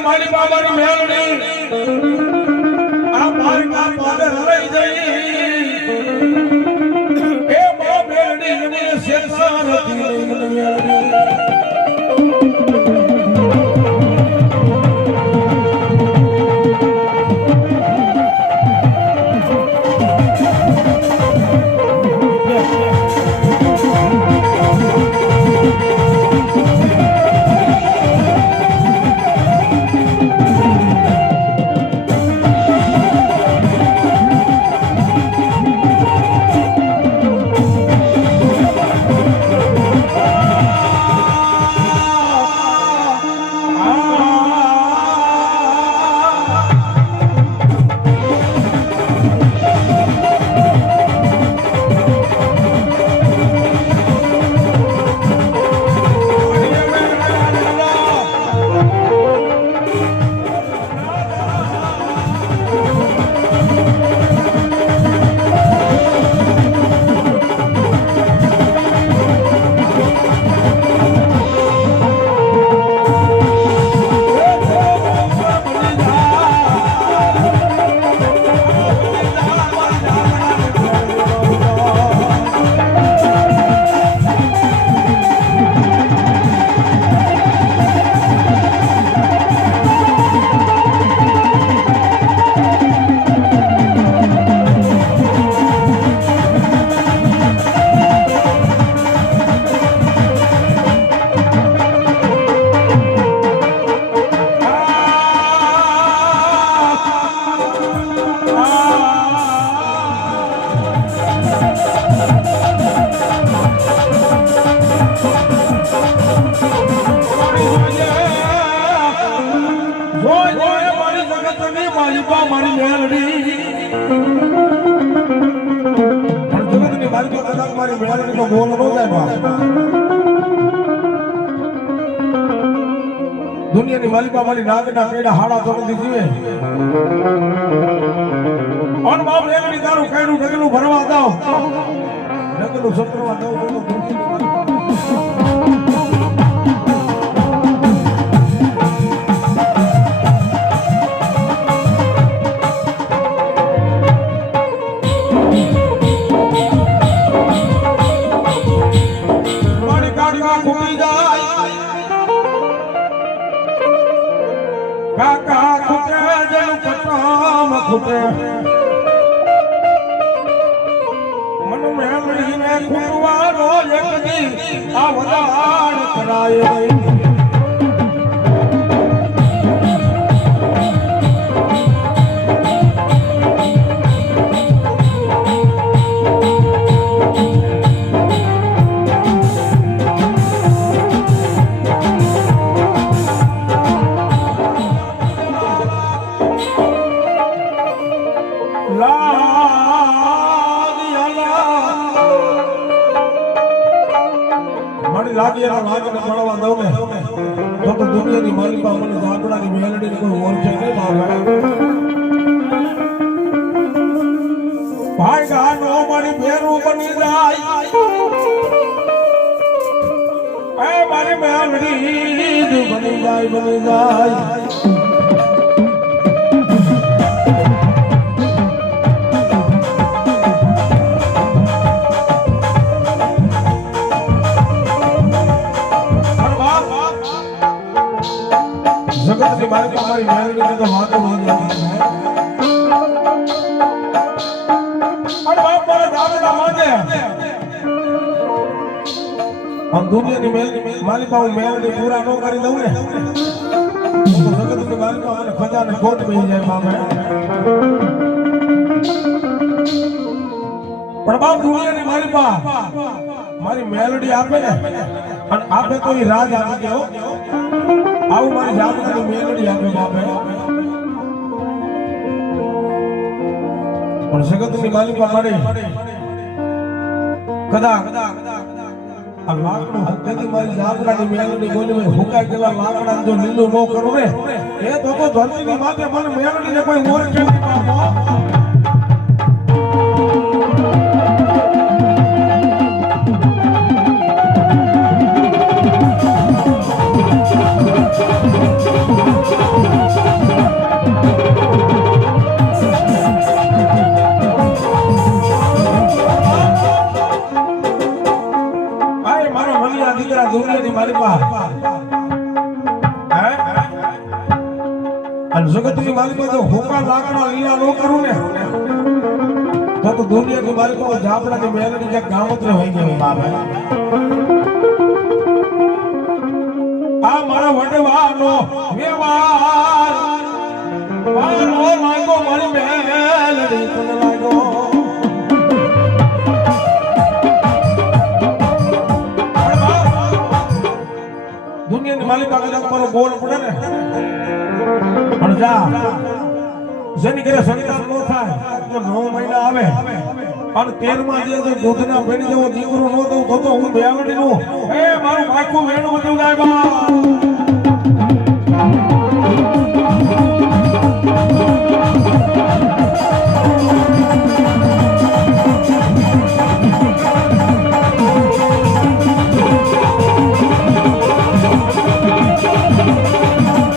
મારી બાબાની મેલડી આ પારકા દુનિયાની માલિકા મારી નાગના પેડા હાડા તોડી જીવે. અન બાપ મેલડી તારું કઈનું ઢગલું ભરવા દાવ ઢગલું સત્રવા દાવ કાકા ખૂટી જાય કાકા ખૂટે. ખૂટવાનો એક દી આ કરાય. દુનિયાની મારી મને જાગડાની મેલડી કોઈ ઓળખે નહીં મારી ભેરું બની જાય. એ મારી મેલડી બની જાય બની જાય. જગતની માલિકા મારી મેલડીને તો વાતો લાગે અરે બાપ મારા દાદા માને આમ દુનિયાની મેલ માલિકા હું મેલડી પૂરા ન કરી મારી મેલડી આપે ને અને આપે તો રાજ આપી દે. આવું મારી જાગૃતિ મેલડી આપે બાપે. પણ જગતની માલિક મારે. કદા આ લાકડું હત્યાથી મારી જાગરાની મેલડી બોલી હુકાઈ ગયેલા લાકડા જો લીલું ન કરું ને, એ તો ધરતીની માથે મને મેલડીને કોઈ ની મારી પા જગતની મારી પાસે હોકા લાગણા લીલા નો કરું ને, તો તો દુનિયા ની મારી પાસે જાપડા કે મેલડી કે ગામત્ર હોય ગયો બાપ આ મારા વડવાનો વ્યવહાર. મારો માંગો મારી મેલડી. દુનિયાની માલિકા ઉપર બોલ પડે ને. પણ જા. જેની ઘરે સંતાન નો થાય તો નવ મહિના આવે, અને તેરમાં જે દૂધ ના ભેડી જેવો દીકરો નો દઉં તો હું બેવડી નું. એ મારું આખું વેણું બધું જાય બા